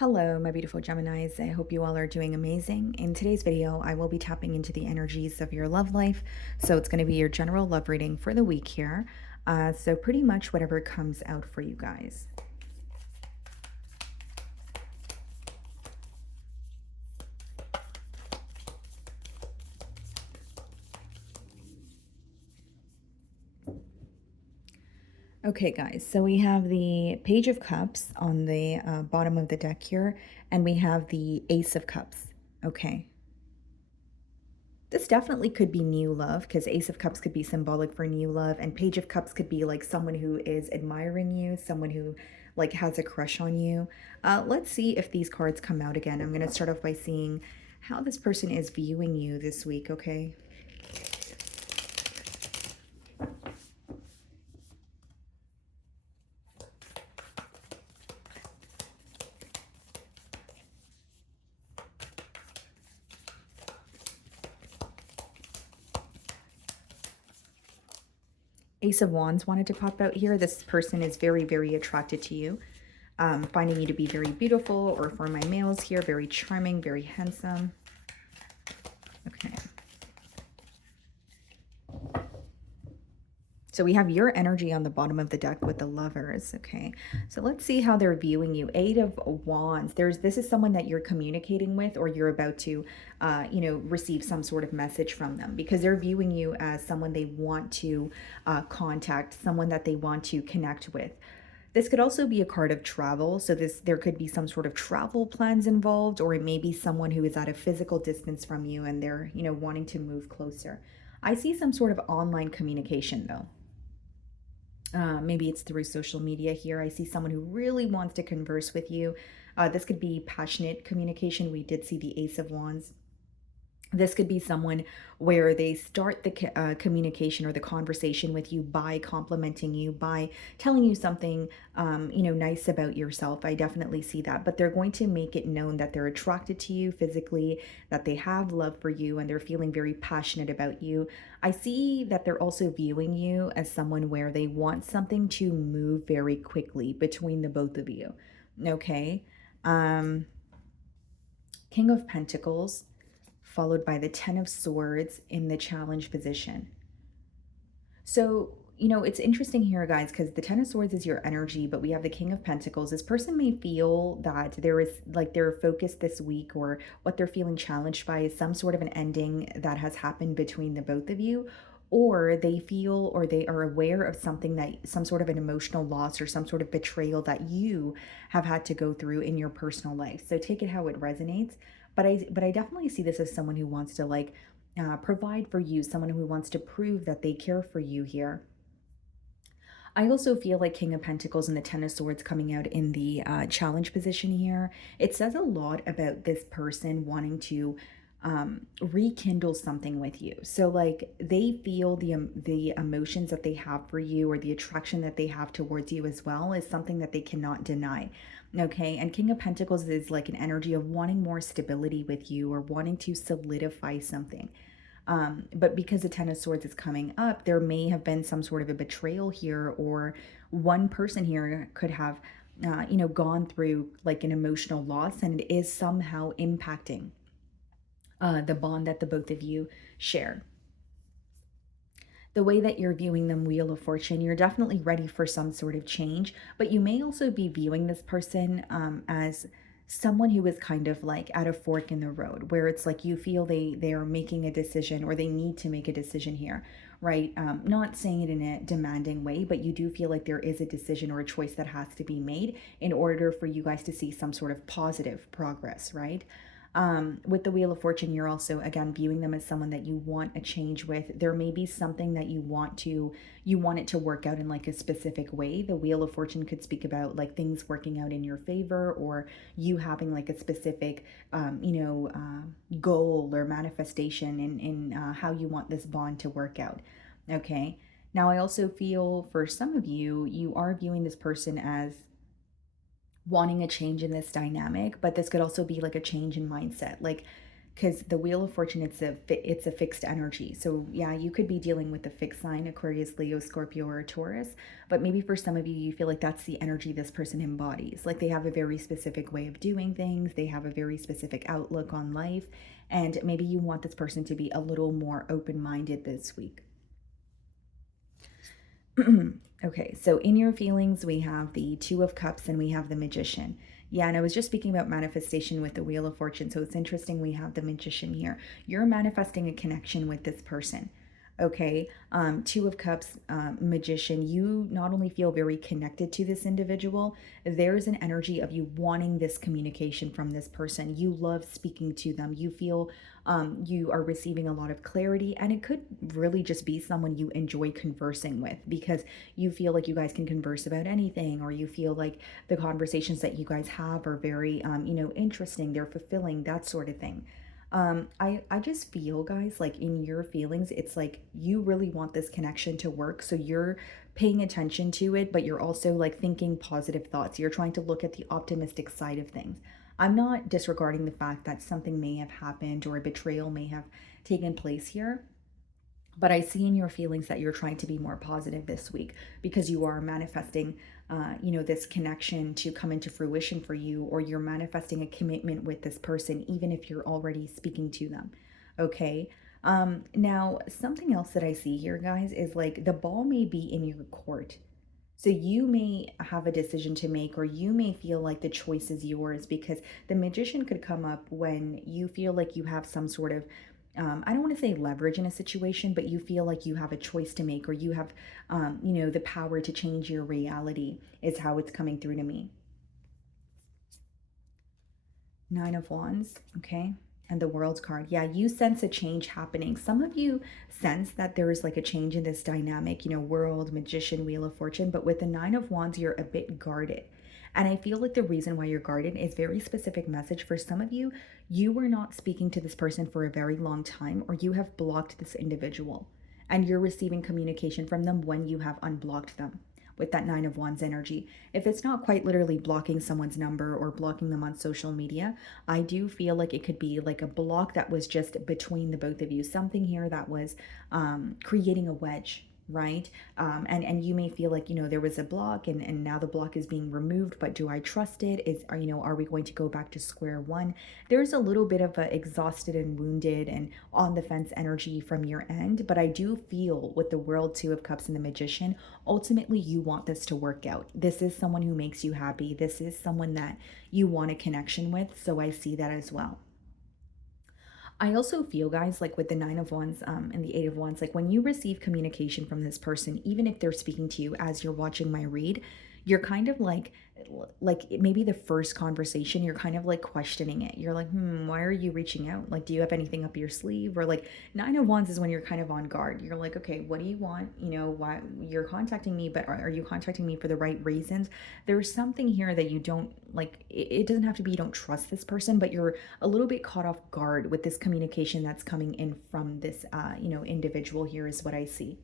Hello, my beautiful Geminis. I hope you all are doing amazing. In today's video, I will be tapping into the energies of your love life. So it's going to be your general love reading for the week here. So pretty much whatever comes out for you guys. Okay, guys, so we have the Page of Cups on the bottom of the deck here, and we have the Ace of Cups. Okay. This definitely could be new love because Ace of Cups could be symbolic for new love, and Page of Cups could be like someone who is admiring you, someone who like has a crush on you. Let's see if these cards come out again. I'm going to start off by seeing how this person is viewing you this week, okay? Ace of Wands wanted to pop out here. This person is very, very attracted to you, finding you to be very beautiful, or for my males here, very charming, very handsome. Okay. So we have your energy on the bottom of the deck with the Lovers, okay? So let's see how they're viewing you. Eight of Wands. This is someone that you're communicating with, or you're about to, receive some sort of message from them, because they're viewing you as someone they want to contact, someone that they want to connect with. This could also be a card of travel. So there could be some sort of travel plans involved, or it may be someone who is at a physical distance from you and they're, wanting to move closer. I see some sort of online communication though. Maybe it's through social media here. I see someone who really wants to converse with you. This could be passionate communication. We did see the Ace of Wands. This could be someone where they start the communication or the conversation with you by complimenting you, by telling you something, nice about yourself. I definitely see that. But they're going to make it known that they're attracted to you physically, that they have love for you, and they're feeling very passionate about you. I see that they're also viewing you as someone where they want something to move very quickly between the both of you. Okay. Um, King of Pentacles, followed by the Ten of Swords in the challenge position. So, it's interesting here, guys, because the Ten of Swords is your energy, but we have the King of Pentacles. This person may feel that there is like their focus this week, or what they're feeling challenged by, is some sort of an ending that has happened between the both of you, or they feel, or they are aware of something, that some sort of an emotional loss or some sort of betrayal that you have had to go through in your personal life. So take it how it resonates. But I definitely see this as someone who wants to provide for you, someone who wants to prove that they care for you here. I also feel like King of Pentacles and the Ten of Swords coming out in the challenge position here. It says a lot about this person wanting to rekindle something with you. So like they feel the emotions that they have for you, or the attraction that they have towards you as well, is something that they cannot deny. Okay, and King of Pentacles is like an energy of wanting more stability with you, or wanting to solidify something. But because the Ten of Swords is coming up, there may have been some sort of a betrayal here, or one person here could have, gone through like an emotional loss, and it is somehow impacting the bond that the both of you share. The way that you're viewing them, Wheel of Fortune, you're definitely ready for some sort of change, but you may also be viewing this person as someone who is kind of like at a fork in the road, where it's like you feel they are making a decision, or they need to make a decision here, right? Not saying it in a demanding way, but you do feel like there is a decision or a choice that has to be made in order for you guys to see some sort of positive progress, right? With the Wheel of Fortune, you're also again viewing them as someone that you want a change with. There may be something that you want it to work out in like a specific way. The Wheel of Fortune could speak about like things working out in your favor, or you having like a specific goal or manifestation in how you want this bond to work out. Okay. Now I also feel for some of you, you are viewing this person as wanting a change in this dynamic, but this could also be like a change in mindset. Like because the Wheel of Fortune, it's a fixed energy. So yeah, you could be dealing with a fixed sign, Aquarius, Leo, Scorpio, or a Taurus, but maybe for some of you, you feel like that's the energy this person embodies. Like they have a very specific way of doing things, they have a very specific outlook on life, and maybe you want this person to be a little more open-minded this week. Okay, so in your feelings, we have the Two of Cups and we have the Magician. Yeah, and I was just speaking about manifestation with the Wheel of Fortune. So it's interesting we have the Magician here. You're manifesting a connection with this person. Okay, Two of Cups, Magician. You not only feel very connected to this individual, there's an energy of you wanting this communication from this person. You love speaking to them. You feel you are receiving a lot of clarity, and it could really just be someone you enjoy conversing with because you feel like you guys can converse about anything, or you feel like the conversations that you guys have are very, interesting, they're fulfilling, that sort of thing. I just feel, guys, like in your feelings, it's like you really want this connection to work. So you're paying attention to it, but you're also like thinking positive thoughts. You're trying to look at the optimistic side of things. I'm not disregarding the fact that something may have happened or a betrayal may have taken place here. But I see in your feelings that you're trying to be more positive this week because you are manifesting, this connection to come into fruition for you, or you're manifesting a commitment with this person, even if you're already speaking to them. Okay. Now, something else that I see here, guys, is like the ball may be in your court. So you may have a decision to make, or you may feel like the choice is yours because the Magician could come up when you feel like you have some sort of, I don't want to say leverage in a situation, but you feel like you have a choice to make, or you have, the power to change your reality, is how it's coming through to me. Nine of Wands, okay? And the World's card. Yeah, you sense a change happening. Some of you sense that there is like a change in this dynamic, World, Magician, Wheel of Fortune. But with the Nine of Wands, you're a bit guarded. And I feel like the reason why you're guarded is very specific message. For some of you, you were not speaking to this person for a very long time, or you have blocked this individual. And you're receiving communication from them when you have unblocked them with that Nine of Wands energy. If it's not quite literally blocking someone's number or blocking them on social media, I do feel like it could be like a block that was just between the both of you. Something here that was creating a wedge, right? And you may feel like, there was a block, and now the block is being removed, but do I trust it? Are we going to go back to square one? There's a little bit of a exhausted and wounded and on the fence energy from your end, but I do feel with the World, Two of Cups, and the Magician, ultimately you want this to work out. This is someone who makes you happy. This is someone that you want a connection with, so I see that as well. I also feel, guys, like with the Nine of Wands and the Eight of Wands, like when you receive communication from this person, even if they're speaking to you as you're watching my read, you're kind of like maybe the first conversation, you're kind of like questioning it. You're like, why are you reaching out? Like, do you have anything up your sleeve? Or like Nine of Wands is when you're kind of on guard. You're like, okay, what do you want? Why you're contacting me, but are you contacting me for the right reasons? There's something here that you don't like. It doesn't have to be you don't trust this person, but you're a little bit caught off guard with this communication that's coming in from this, individual here is what I see.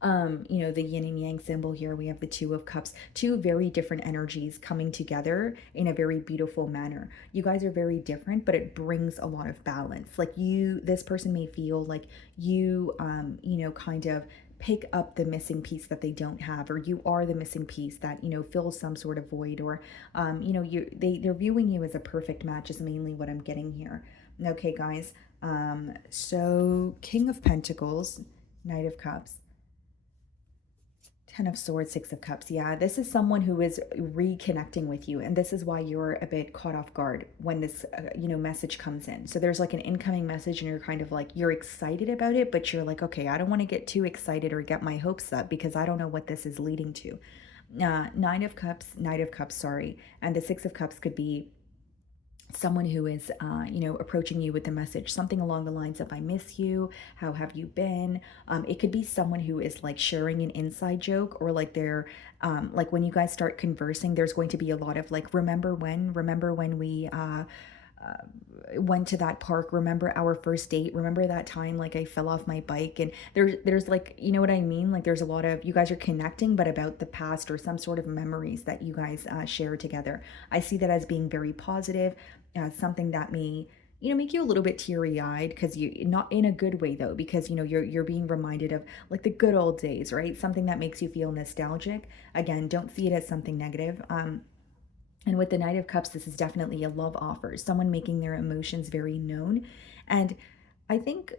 The yin and yang symbol here, we have the Two of Cups, two very different energies coming together in a very beautiful manner. You guys are very different, but it brings a lot of balance. Like this person may feel like you, kind of pick up the missing piece that they don't have, or you are the missing piece that fills some sort of void, or they're viewing you as a perfect match is mainly what I'm getting here. Okay, guys. So King of Pentacles, Knight of Cups, Ten of Swords, Six of Cups. Yeah, this is someone who is reconnecting with you, and this is why you're a bit caught off guard when this, message comes in. So there's like an incoming message, and you're kind of like you're excited about it, but you're like, okay, I don't want to get too excited or get my hopes up because I don't know what this is leading to. Nine of Cups, Knight of Cups, sorry, and the Six of Cups could be someone who is approaching you with a message, something along the lines of I miss you, how have you been. It could be someone who is like sharing an inside joke, or like they're like when you guys start conversing, there's going to be a lot of like remember when we went to that park, remember our first date, remember that time like I fell off my bike. And there's like, you know what I mean, like there's a lot of, you guys are connecting but about the past, or some sort of memories that you guys share together. I see that as being very positive, something that may make you a little bit teary-eyed because you not in a good way though, because you're being reminded of like the good old days, right? Something that makes you feel nostalgic. Again, don't see it as something negative. And with the Knight of Cups, this is definitely a love offer, someone making their emotions very known. And I think,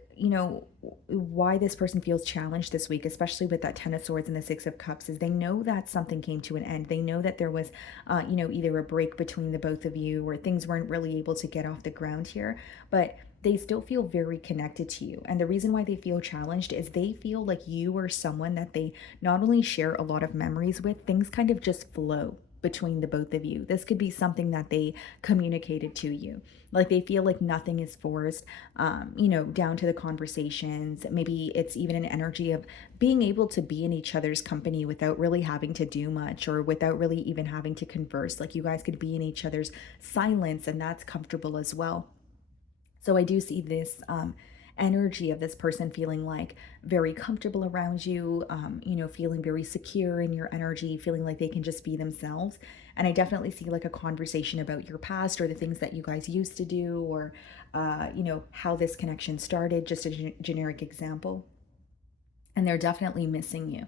why this person feels challenged this week, especially with that Ten of Swords and the Six of Cups, is they know that something came to an end. They know that there was, either a break between the both of you or things weren't really able to get off the ground here, but they still feel very connected to you. And the reason why they feel challenged is they feel like you are someone that they not only share a lot of memories with, things kind of just flow between the both of you. This could be something that they communicated to you. Like they feel like nothing is forced, down to the conversations. Maybe it's even an energy of being able to be in each other's company without really having to do much or without really even having to converse. Like you guys could be in each other's silence, and that's comfortable as well. So I do see this energy of this person feeling like very comfortable around you, feeling very secure in your energy, feeling like they can just be themselves. And I definitely see like a conversation about your past or the things that you guys used to do, or, how this connection started, just a generic example. And they're definitely missing you.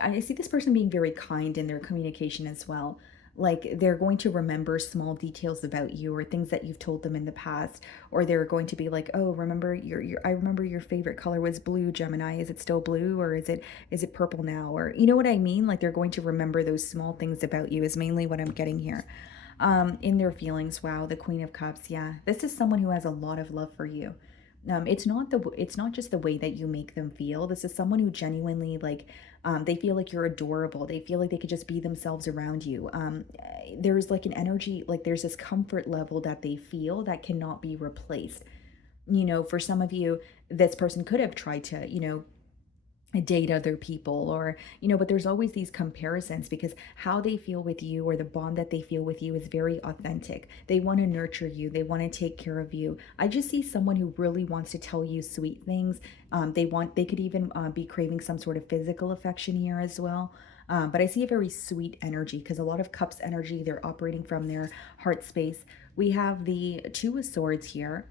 I see this person being very kind in their communication as well. Like they're going to remember small details about you or things that you've told them in the past, or they're going to be like, "Oh, remember your I remember your favorite color was blue, Gemini. Is it still blue, or is it purple now?" Or you know what I mean? Like they're going to remember those small things about you is mainly what I'm getting here. In their feelings. Wow, the Queen of Cups. Yeah, this is someone who has a lot of love for you. It's not just the way that you make them feel. This is someone who genuinely like, they feel like you're adorable. They feel like they could just be themselves around you. There's like an energy, like there's this comfort level that they feel that cannot be replaced. For some of you, this person could have tried to, date other people, or but there's always these comparisons because how they feel with you or the bond that they feel with you is very authentic. They want to nurture you, they want to take care of you. I just see someone who really wants to tell you sweet things. They could even be craving some sort of physical affection here as well. But I see a very sweet energy because a lot of cups energy, they're operating from their heart space. We have the Two of Swords here.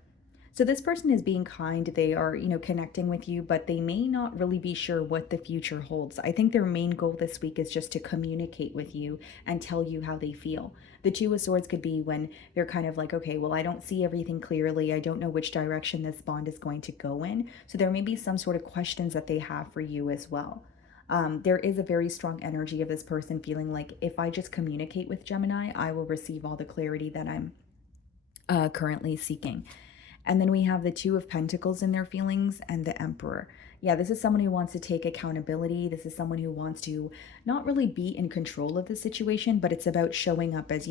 So this person is being kind. They are, connecting with you, but they may not really be sure what the future holds. I think their main goal this week is just to communicate with you and tell you how they feel. The Two of Swords could be when they're kind of like, okay, well, I don't see everything clearly. I don't know which direction this bond is going to go in. So there may be some sort of questions that they have for you as well. There is a very strong energy of this person feeling like if I just communicate with Gemini, I will receive all the clarity that I'm currently seeking. And then we have the Two of Pentacles in their feelings and the Emperor. Yeah, this is someone who wants to take accountability. This is someone who wants to not really be in control of the situation, but it's about showing up as,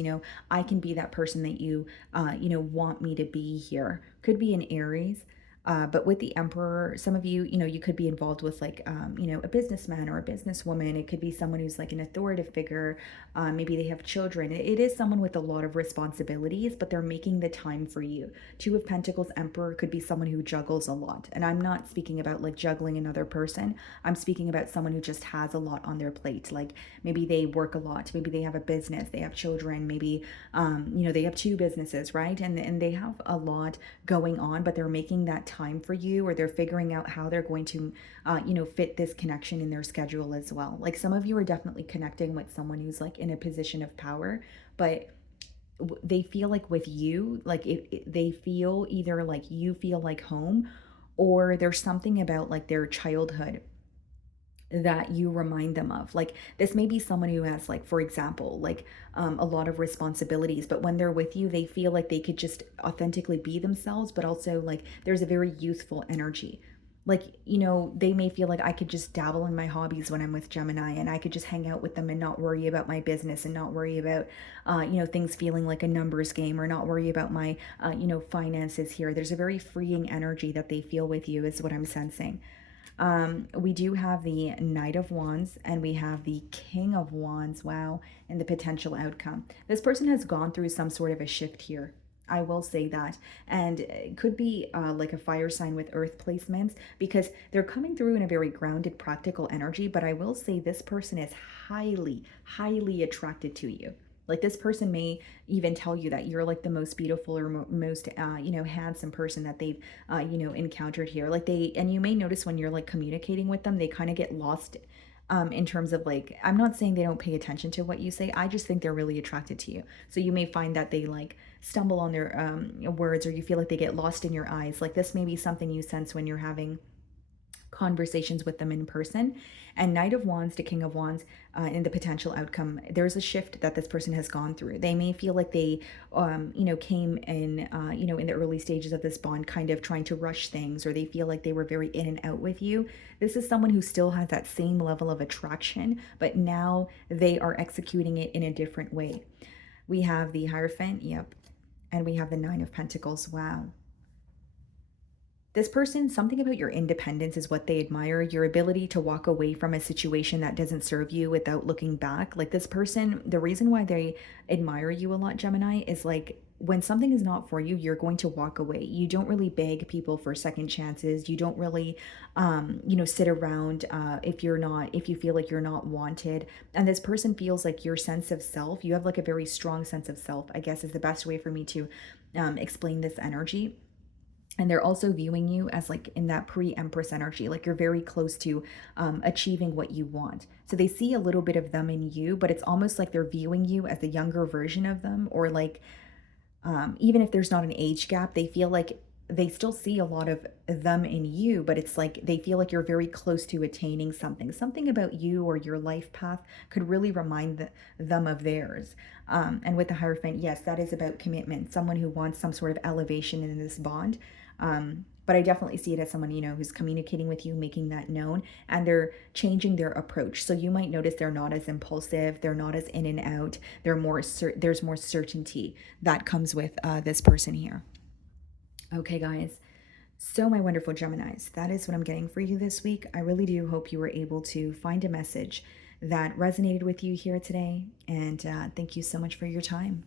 I can be that person that you, want me to be here. Could be an Aries. But with the Emperor, some of you, you could be involved with like, a businessman or a businesswoman. It could be someone who's like an authoritative figure. Maybe they have children. It is someone with a lot of responsibilities, but they're making the time for you. Two of Pentacles Emperor could be someone who juggles a lot. And I'm not speaking about like juggling another person. I'm speaking about someone who just has a lot on their plate. Like maybe they work a lot. Maybe they have a business. They have children. Maybe, they have two businesses, right? And they have a lot going on, but they're making that time for you, or they're figuring out how they're going to, fit this connection in their schedule as well. Like some of you are definitely connecting with someone who's like in a position of power, but they feel like with you, like they feel either like you feel like home, or there's something about like their childhood that you remind them of. Like this may be someone who has like, for example, like a lot of responsibilities, but when they're with you, they feel like they could just authentically be themselves, but also like there's a very youthful energy. Like, they may feel like I could just dabble in my hobbies when I'm with Gemini, and I could just hang out with them and not worry about my business and not worry about, things feeling like a numbers game, or not worry about my, finances here. There's a very freeing energy that they feel with you, is what I'm sensing. We do have the Knight of Wands and we have the King of Wands. Wow. And the potential outcome. This person has gone through some sort of a shift here. I will say that. And it could be like a fire sign with earth placements, because they're coming through in a very grounded, practical energy. But I will say this person is highly, highly attracted to you. Like this person may even tell you that you're like the most beautiful or most, handsome person that they've, encountered here. Like and you may notice when you're like communicating with them, they kind of get lost. In terms of like, I'm not saying they don't pay attention to what you say. I just think they're really attracted to you. So you may find that they like stumble on their words, or you feel like they get lost in your eyes. Like this may be something you sense when you're having conversations with them in person. And Knight of Wands to King of Wands, in the potential outcome, there's a shift that this person has gone through. They may feel like they, came in, in the early stages of this bond, kind of trying to rush things, or they feel like they were very in and out with you. This is someone who still has that same level of attraction, but now they are executing it in a different way. We have the Hierophant, yep, and we have the Nine of Pentacles. Wow. This person, something about your independence is what they admire, your ability to walk away from a situation that doesn't serve you without looking back. Like this person, the reason why they admire you a lot, Gemini, is like when something is not for you, you're going to walk away. You don't really beg people for second chances. You don't really, sit around if you feel like you're not wanted. And this person feels like your sense of self, you have like a very strong sense of self, I guess is the best way for me to explain this energy. And they're also viewing you as like in that pre-empress energy, like you're very close to achieving what you want. So they see a little bit of them in you, but it's almost like they're viewing you as the younger version of them, or like even if there's not an age gap, they feel like they still see a lot of them in you, but it's like they feel like you're very close to attaining something. Something about you or your life path could really remind them of theirs. And with the Hierophant, yes, that is about commitment, someone who wants some sort of elevation in this bond. But I definitely see it as someone, who's communicating with you, making that known, and they're changing their approach. So you might notice they're not as impulsive, they're not as in and out, there's more certainty that comes with this person here. Okay, guys. So, my wonderful Geminis, that is what I'm getting for you this week. I really do hope you were able to find a message that resonated with you here today. And thank you so much for your time.